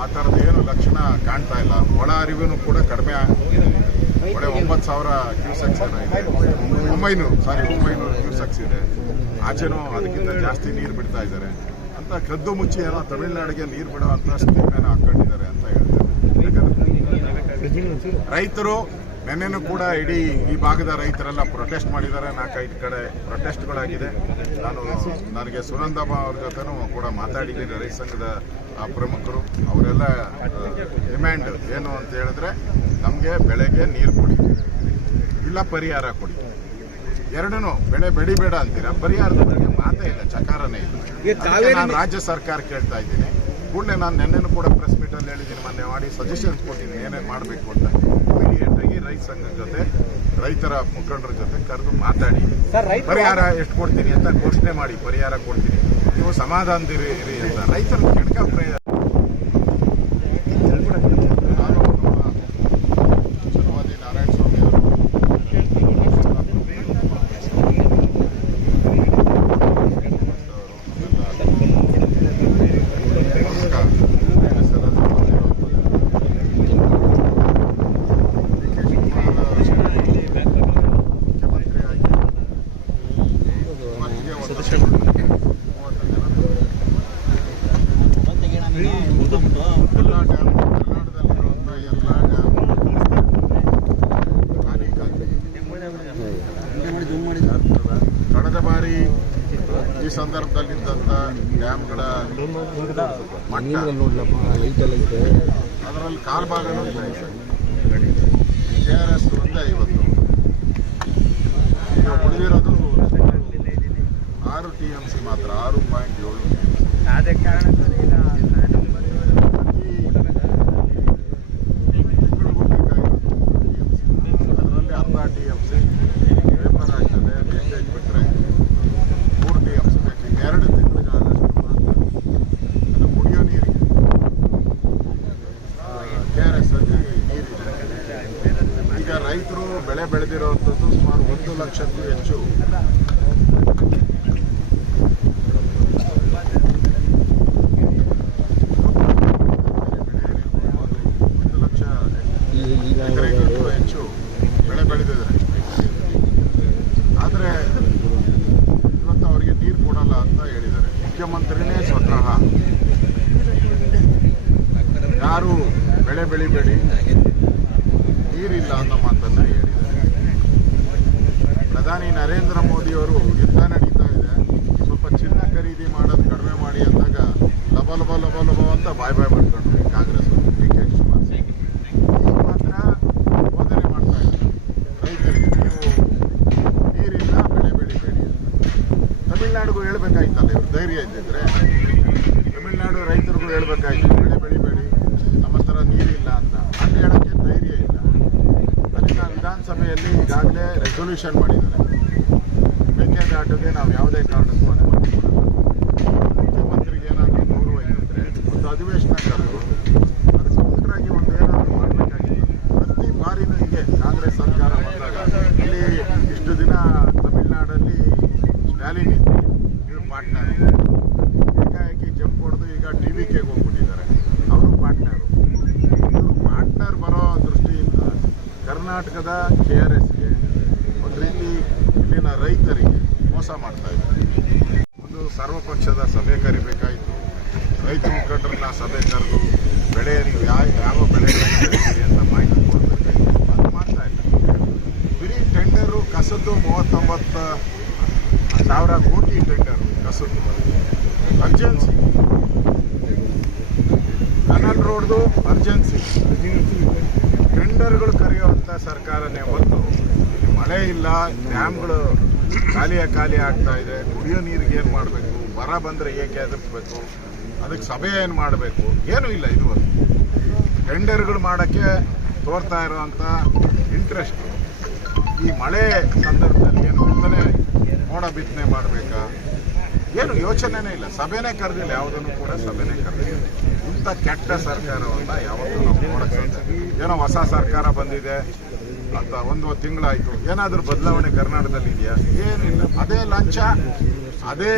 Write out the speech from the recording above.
ಆ ಥರದ ಏನು ಲಕ್ಷಣ ಕಾಣ್ತಾ ಇಲ್ಲ. ಒಳ ಹರಿವು ಕೂಡ ಕಡಿಮೆ, ಒಳ್ಳೆ 9,000 ಕ್ಯೂಸೆಕ್ಸ್ ಏನೋ ಇದೆ, 900 ಕ್ಯೂಸೆಕ್ಸ್ ಇದೆ. ಆಚೆನೂ ಅದಕ್ಕಿಂತ ಜಾಸ್ತಿ ನೀರು ಬಿಡ್ತಾ ಇದ್ದಾರೆ ಅಂತ ಕದ್ದು ಮುಚ್ಚಿ ಏನೋ ತಮಿಳುನಾಡಿಗೆ ನೀರು ಬಿಡುವಂಥ ಸ್ಕೀಮೇನೋ ಹಾಕೊಂಡಿದ್ದಾರೆ ಅಂತ ಹೇಳ್ತಾರೆ. ರೈತರು ನೆನ್ನೆನೂ ಕೂಡ ಇಡೀ ಈ ಭಾಗದ ರೈತರೆಲ್ಲ ಪ್ರೊಟೆಸ್ಟ್ ಮಾಡಿದ್ದಾರೆ. 4-5 ಕಡೆ ಪ್ರೊಟೆಸ್ಟ್ಗಳಾಗಿದೆ. ನನಗೆ ಸುನಂದಮ್ಮ ಅವ್ರ ಜೊತೆನೂ ಕೂಡ ಮಾತಾಡಿದ್ದೀನಿ, ರೈತ ಸಂಘದ ಪ್ರಮುಖರು. ಅವರೆಲ್ಲ ಡಿಮ್ಯಾಂಡ್ ಏನು ಅಂತ ಹೇಳಿದ್ರೆ, ನಮಗೆ ಬೆಳೆಗೆ ನೀರು ಕೊಡಿ, ಇಲ್ಲ ಪರಿಹಾರ ಕೊಡಿ. ಎರಡೂ ಬೆಳೆ ಬೆಳಿಬೇಡ ಅಂತೀರಾ, ಪರಿಹಾರದ ಬಗ್ಗೆ ಮಾತೇ ಇಲ್ಲ, ಚಕಾರನೇ ಇಲ್ಲ. ನಾನು ರಾಜ್ಯ ಸರ್ಕಾರ ಕೇಳ್ತಾ ಇದ್ದೀನಿ ಕೂಡಲೇ. ನಾನು ನೆನ್ನೆನೂ ಕೂಡ ಪ್ರೆಸ್ ಮೀಟಲ್ಲಿ ಹೇಳಿದ್ದೀನಿ, ಮೊನ್ನೆ ಮಾಡಿ ಸಜೆಷನ್ಸ್ ಕೊಟ್ಟಿದ್ದೀನಿ ಏನೇನು ಮಾಡಬೇಕು ಅಂತ. ಇಮಿಡಿಯೇಟ್ ಆಗಿ ರೈತ ಸಂಘದ ಜೊತೆ, ರೈತರ ಮುಖಂಡರ ಜೊತೆ ಕರೆದು ಮಾತಾಡಿ ಪರಿಹಾರ ಎಷ್ಟು ಕೊಡ್ತೀನಿ ಅಂತ ಘೋಷಣೆ ಮಾಡಿ, ಪರಿಹಾರ ಕೊಡ್ತೀನಿ, ನೀವು ಸಮಾಧಾನದಿರಿ ಅಂತ ರೈತರ ಕೆಣಕ ಪ್ರಯತ್ನ. ಕಳೆದ ಬಾರಿ ಈ ಸಂದರ್ಭದಲ್ಲಿದ್ದಂಥ ಡ್ಯಾಮ್ಗಳ ಮಟ್ಟ, ಅದರಲ್ಲಿ ಕಾಲ್ಭಾಗನೂ ಇಲ್ಲ. KRS ಒಂದೇ 50, ಈಗ ಉಳಿದಿರೋದು 6 TMC ಮಾತ್ರ, 6.7 ಅದರಲ್ಲಿ ಅರ್ಧ TMC ಪೇಪರ್ ಆಗ್ತದೆ. ವೇಸ್ಟೇಜ್ ಬಿಟ್ಟರೆ 3 TMC ಬೇಕು. 2 ತಿಂಗಳಿಗಾದಷ್ಟು ಮಾತ್ರ ಅದು ಕುಡಿಯೋ ನೀರಿಗೆ. KRS ಅಲ್ಲಿ ನೀರಿದೆ. ಈಗ ರೈತರು ಬೆಳೆ ಬೆಳೆದಿರುವಂಥದ್ದು ಸುಮಾರು 1 ಲಕ್ಷಕ್ಕೂ ಹೆಚ್ಚು ಎಕರೆಗೂ ಹೆಚ್ಚು ಬೆಳೆ ಬೆಳೆದಿದ್ದಾರೆ. ಆದರೆ ಇವತ್ತು ಅವರಿಗೆ ನೀರು ಕೊಡಲ್ಲ ಅಂತ ಹೇಳಿದ್ದಾರೆ. ಮುಖ್ಯಮಂತ್ರಿನೇ ಸ್ವತಃ ಯಾರು ಬೆಳೆ ಬೆಳಿಬೇಡಿ, ನೀರಿಲ್ಲ ಅನ್ನೋ ಮಾತನ್ನು ಹೇಳಿದ್ದಾರೆ. ಪ್ರಧಾನಿ ನರೇಂದ್ರ ಮೋದಿಯವರು ಯುದ್ಧ ನಡೀತಾ ಇದೆ, ಸ್ವಲ್ಪ ಚಿನ್ನ ಖರೀದಿ ಮಾಡೋದು ಕಡಿಮೆ ಮಾಡಿ ಅಂದಾಗ ಲಬ ಲಬ ಲಬ ಲಬ ಅಂತ ಬಾಯ್ ಮಾಡ್ಕೊಂಡ್ರು ಕಾಂಗ್ರೆಸ್ DK ಶಿವಕುಮಾರ್. ಮಾತ್ರ ಬೋಧನೆ ಮಾಡ್ತಾ ಇದ್ದಾರೆ ರೈತರಿಗೆ, ನೀವು ನೀರಿಲ್ಲ ಬೆಳೆ ಬೆಳಿಬೇಡಿ ಅಂತ. ತಮಿಳ್ನಾಡಿಗೂ ಹೇಳ್ಬೇಕಾಯ್ತಲ್ಲ, ಇವ್ರು ಧೈರ್ಯ ಇದ್ದಿದ್ರೆ ತಮಿಳ್ನಾಡು ರೈತರಿಗೂ ಹೇಳ್ಬೇಕಾಯ್ತು ಬೆಳೆ ಬೆಳಿಬೇಡಿ, ನಮ್ಮ ಹತ್ರ ನೀರಿಲ್ಲ ಅಂತ. ಅಲ್ಲಿ ಹೇಳೋಕ್ಕೆ ಧೈರ್ಯ ಇಲ್ಲ. ಅಲ್ಲಿನ ವಿಧಾನಸಭೆಯಲ್ಲಿ ಈಗಾಗಲೇ ರೆಸೊಲ್ಯೂಷನ್ ಮಾಡಿದ್ದಾರೆ, ಮೇಕೆದಾಟಿಗೆ ನಾವು ಯಾವುದೇ ಕಾರಣಕ್ಕೂ ಅನುಮತಿ ಕೊಡಲ್ಲ. ಮುಖ್ಯಮಂತ್ರಿಗೆ ಏನಾದರೂ ಗೌರವ ಇದ್ದಿದ್ರೆ ಒಂದು ಅಧಿವೇಶನ ಕರೆದು ಅದಕ್ಕೆ ಉಂಟಾಗಿ ಒಂದು ಏನಾದರೂ ಮಾಡಬೇಕಾಗಿತ್ತು. ಪ್ರತಿ ಬಾರಿನೂ ಹೀಗೆ ಕಾಂಗ್ರೆಸ್ ಸರ್ಕಾರ ಬಂದಾಗ, ಇಲ್ಲಿ ಇಷ್ಟು ದಿನ ತಮಿಳ್ನಾಡಲ್ಲಿ ಸ್ಟ್ಯಾಲಿನ್ ಇತ್ತು, ಇವರು ಪಾರ್ಟ್ನರ್. ಏಕಾಏಕಿ ಜಂಪ್ ಹೊಡೆದು ಈಗ TVKಗೆ ಹೋಗ್ಬಿಟ್ಟಿದ್ದಾರೆ, ಅವರು ಪಾರ್ಟ್ನರು. ಇವರು ಪಾರ್ಟ್ನರ್ ಬರೋ ದೃಷ್ಟಿಯಿಂದ ಕರ್ನಾಟಕದ KRSಗೆ ಒಂದು ರೀತಿ ಇಲ್ಲಿನ ರೈತರಿಗೆ ಮೋಸ ಮಾಡ್ತಾ ಇದ್ದಾರೆ. ಒಂದು ಸರ್ವಪಕ್ಷದ ಸಭೆ ಕರಿಬೇಕಾಯಿತು, ರೈತ ಮುಖಂಡರನ್ನ ಸಭೆ ಕರೆದು ಬೆಳೆ ನೀವು ಯಾವ ಬೆಳೆಗಳನ್ನು ಬೆಳೀತೀರಿ ಅಂತ ಮಾಹಿತಿ ಕೊಡಬೇಕಾಯಿತು. ಅದು ಮಾಡ್ತಾ ಇಲ್ಲ. ಬರೀ ಟೆಂಡರು ಕಸದ್ದು 39,000 ಕೋಟಿ ಟೆಂಡರು ಕಸದ್ದು. ಅರ್ಜೆನ್ಸಿ ಕನಲ್ ರೋಡ್ದು ಅರ್ಜೆನ್ಸಿ ಟೆಂಡರ್ಗಳು ಕರೆಯುವಂಥ ಸರ್ಕಾರನೇ ಹೊತ್ತು ಮಳೆ ಇಲ್ಲ, ಡ್ಯಾಮ್ಗಳು ಖಾಲಿ ಆಗ್ತಾ ಇದೆ. ಕುಡಿಯೋ ನೀರಿಗೆ ಏನು ಮಾಡಬೇಕು, ಬರ ಬಂದರೆ ಏಕೆ ಎದುರಿಸ್ಬೇಕು, ಅದಕ್ಕೆ ಸಭೆ ಏನು ಮಾಡಬೇಕು, ಏನೂ ಇಲ್ಲ. ಇದುವರೆಗೂ ಟೆಂಡರ್ಗಳು ಮಾಡೋಕ್ಕೆ ತೋರ್ತಾ ಇರೋವಂಥ ಇಂಟ್ರೆಸ್ಟು ಈ ಮಳೆ ಸಂದರ್ಭದಲ್ಲಿ ಏನು ಬಿತ್ತನೆ, ಮೋಡ ಬಿತ್ತನೆ ಮಾಡಬೇಕಾ, ಏನು ಯೋಚನೆನೇ ಇಲ್ಲ. ಸಭೆನೇ ಕರೆದಿಲ್ಲ, ಯಾವುದನ್ನು ಕೂಡ ಸಭೆನೇ ಕರೆದಿಲ್ಲ. ಇಂಥ ಕೆಟ್ಟ ಸರ್ಕಾರವನ್ನು ಯಾವತ್ತೂ ನಾವು ನೋಡಕ್ಕೆ ಸಾಧ್ಯ. ಏನೋ ಹೊಸ ಸರ್ಕಾರ ಬಂದಿದೆ ಅಂತ 1 ತಿಂಗಳಾಯಿತು, ಏನಾದರೂ ಬದಲಾವಣೆ ಕರ್ನಾಟಕದಲ್ಲಿ ಇದೆಯಾ? ಏನಿಲ್ಲ. ಅದೇ ಲಂಚ, ಅದೇ